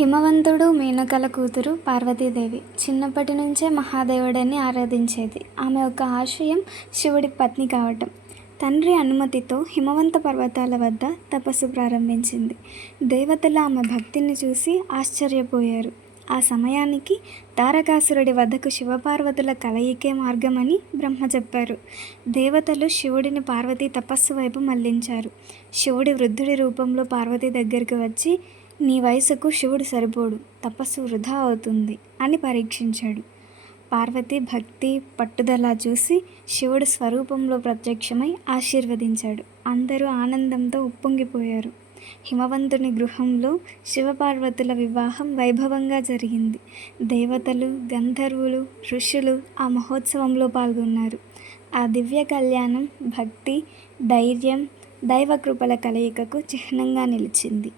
హిమవంతుడు మేనకల కూతురు పార్వతీదేవి చిన్నప్పటి నుంచే మహాదేవుడిని ఆరాధించేది. ఆమె ఒక ఆశయం శివుడి పత్ని కావటం. తండ్రి అనుమతితో హిమవంత పర్వతాల వద్ద తపస్సు ప్రారంభించింది. దేవతలు ఆమె భక్తిని చూసి ఆశ్చర్యపోయారు. ఆ సమయానికి తారకాసురుడి వద్దకు శివపార్వతుల కలయికే మార్గమని బ్రహ్మ చెప్పారు. దేవతలు శివుడిని పార్వతీ తపస్సు వైపు మళ్లించారు. శివుడి వృద్ధుడి రూపంలో పార్వతీ దగ్గరికి వచ్చి, నీ వయసుకు శివుడు సరిపోడు, తపస్సు వృధా అవుతుంది అని పరీక్షించాడు. పార్వతి భక్తి పట్టుదల చూసి శివుడు స్వరూపంలో ప్రత్యక్షమై ఆశీర్వదించాడు. అందరూ ఆనందంతో ఉప్పొంగిపోయారు. హిమవంతుని గృహంలో శివపార్వతుల వివాహం వైభవంగా జరిగింది. దేవతలు, గంధర్వులు, ఋషులు ఆ మహోత్సవంలో పాల్గొన్నారు. ఆ దివ్య కళ్యాణం భక్తి, ధైర్యం, దైవకృపల కలయికకు చిహ్నంగా నిలిచింది.